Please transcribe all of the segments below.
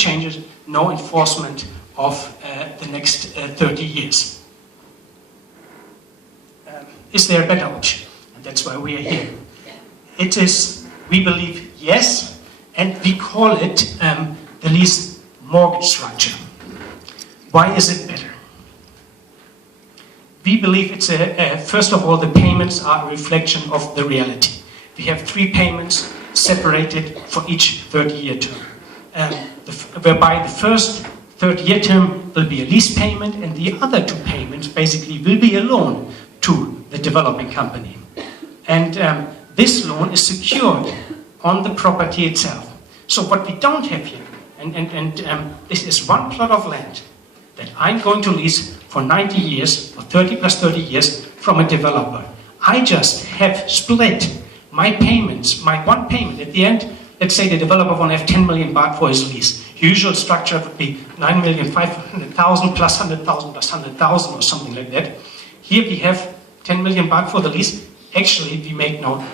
changes, no enforcement of the next 30 years. Is there a better option? And that's why we are here. It is, we believe, yes, and we call it the lease-mortgage structure. Why is it better? We believe it's first of all, the payments are a reflection of the reality. We have 3 payments separated for each 30-year term, whereby the first 30-year term will be a lease payment, and the other 2 payments basically will be a loan to the developing company. And this loan is secured on the property itself. So what we don't have here, and this is one plot of land that I'm going to lease for 90 years, or 30 plus 30 years, from a developer. I just have split my payments, my one payment. At the end, let's say the developer won't have 10 million baht for his lease. Usual structure would be 9,500,000 plus 100,000 plus 100,000 or something like that. Here we have 10 million baht for the lease. Actually, we make now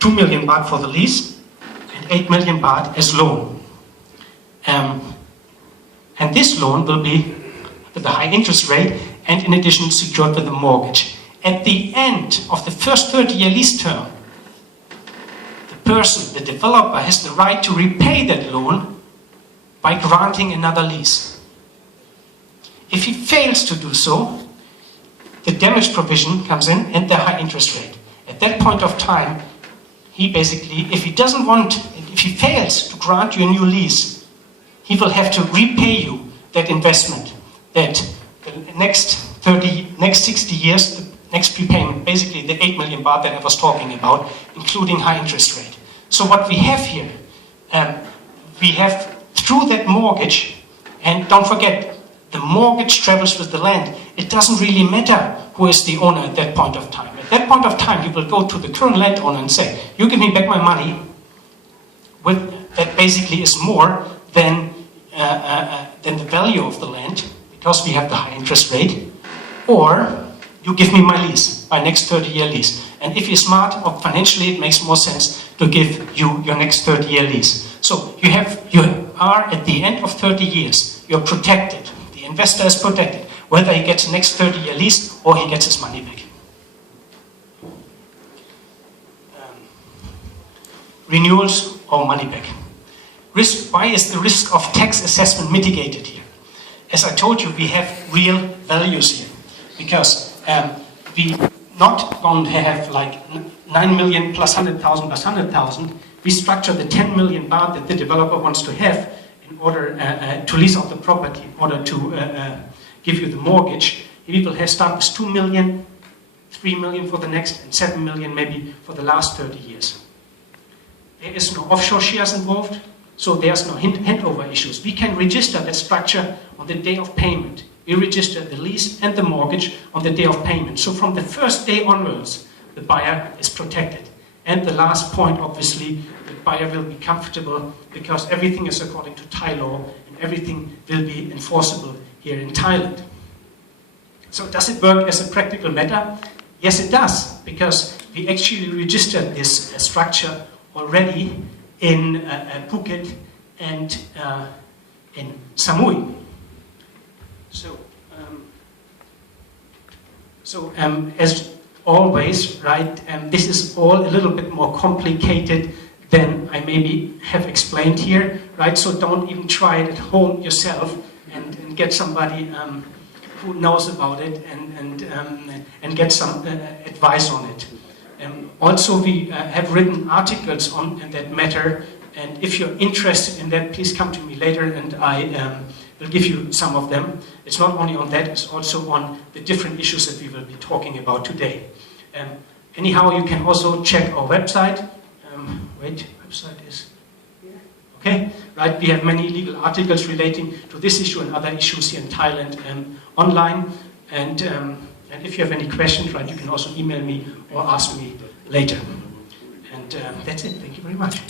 2 million baht for the lease and 8 million baht as loan. And this loan will be with a high interest rate and in addition secured with a mortgage. At the end of the first 30-year lease term, the person, the developer, has the right to repay that loan by granting another lease. If he fails to do so, the damage provision comes in and the high interest rate. At that point of time, he basically, if he fails to grant you a new lease, he will have to repay you that investment, that the next 60 years, the next prepayment, basically the 8 million baht that I was talking about, including high interest rate. So what we have here, we have through that mortgage, and don't forget, the mortgage travels with the land. It doesn't really matter who is the owner at that point of time. At that point of time, you will go to the current landowner and say, you give me back my money, that basically is more than the value of the land, because we have the high interest rate, or you give me my lease, my next 30-year lease. And if you're smart, or financially it makes more sense to give you your next 30-year lease. So you are at the end of 30 years, you're protected. The investor is protected, whether he gets the next 30-year lease or he gets his money back. Renewals or money back. Risk, why is the risk of tax assessment mitigated here? As I told you, we have real values here, because we not going to have like 9 million plus 100,000 plus 100,000. We structure the 10 million baht that the developer wants to have in order to lease out the property, in order to give you the mortgage. We will start with 2 million, 3 million for the next, and 7 million maybe for the last 30 years. There is no offshore shares involved. So there's no handover issues. We can register that structure on the day of payment. We register the lease and the mortgage on the day of payment. So from the first day onwards, the buyer is protected. And the last point, obviously, the buyer will be comfortable because everything is according to Thai law and everything will be enforceable here in Thailand. So does it work as a practical matter? Yes, it does, because we actually registered this structure already in Phuket and in Samui. So as always, right, this is all a little bit more complicated than I maybe have explained here, right? So don't even try it at home yourself and get somebody who knows about it and get some advice on it. Also, we have written articles on that matter, and if you're interested in that, please come to me later and I will give you some of them. It's not only on that, it's also on the different issues that we will be talking about today. Anyhow, you can also check our website. Website is here. Okay, right, we have many legal articles relating to this issue and other issues here in Thailand online. And if you have any questions, right, you can also email me or ask me later. And that's it. Thank you very much.